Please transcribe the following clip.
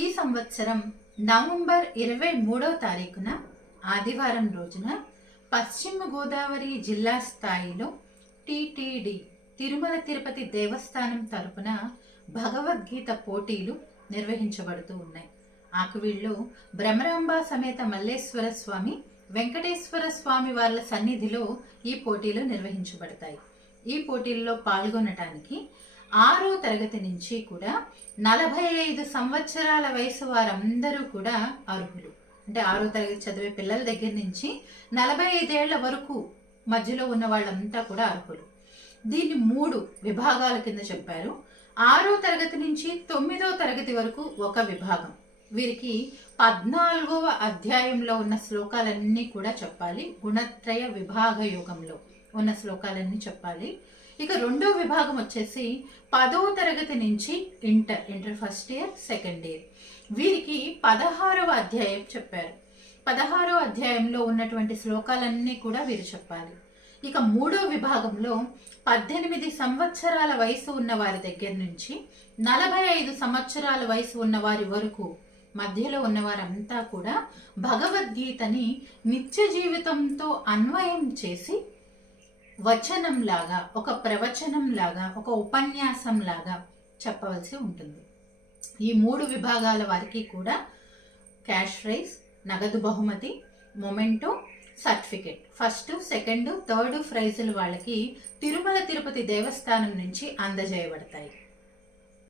ఈ సంవత్సరం నవంబర్ 23వ తారీఖున ఆదివారం రోజున పశ్చిమ గోదావరి జిల్లా స్థాయిలో టిటిడి తిరుమల తిరుపతి దేవస్థానం తరపున భగవద్గీత పోటీలు నిర్వహించబడుతూ ఉన్నాయి. ఆకువీడులో భ్రమరాంబ సమేత మల్లేశ్వర స్వామి, వెంకటేశ్వర స్వామి వాళ్ళ సన్నిధిలో ఈ పోటీలు నిర్వహించబడతాయి. ఈ పోటీల్లో పాల్గొనటానికి 6వ తరగతి నుంచి కూడా 45 సంవత్సరాల వయసు వారందరూ కూడా అర్హులు. అంటే 6వ తరగతి చదివే పిల్లల దగ్గర నుంచి 45 ఏళ్ల వరకు మధ్యలో ఉన్న వాళ్ళంతా కూడా అర్హులు. దీన్ని 3 విభాగాల కింద చెప్పారు. 6వ తరగతి నుంచి 9వ తరగతి వరకు ఒక విభాగం. వీరికి 14వ అధ్యాయంలో ఉన్న శ్లోకాలన్నీ కూడా చెప్పాలి. గుణత్రయ విభాగ యోగంలో ఉన్న శ్లోకాలన్నీ చెప్పాలి. ఇక 2వ విభాగం వచ్చేసి 10వ తరగతి నుంచి inter first year, second year. వీరికి 16వ అధ్యాయం చెప్పారు. 16వ అధ్యాయంలో ఉన్నటువంటి శ్లోకాలన్నీ కూడా వీరు చెప్పాలి. ఇక 3వ విభాగంలో 18 సంవత్సరాల వయసు ఉన్న వారి దగ్గర నుంచి 45 సంవత్సరాల వయసు ఉన్న వారి వరకు మధ్యలో ఉన్నవారంతా కూడా భగవద్గీతని నిత్య జీవితంతో అన్వయం చేసి వచనంలాగా, ఒక ప్రవచనంలాగా, ఒక ఉపన్యాసంలాగా చెప్పవలసి ఉంటుంది. ఈ 3 విభాగాల వారికి కూడా క్యాష్ ప్రైజ్, నగదు బహుమతి, memento, certificate, first, second, third ప్రైజులు వాళ్ళకి తిరుమల తిరుపతి దేవస్థానం నుంచి అందజేయబడతాయి.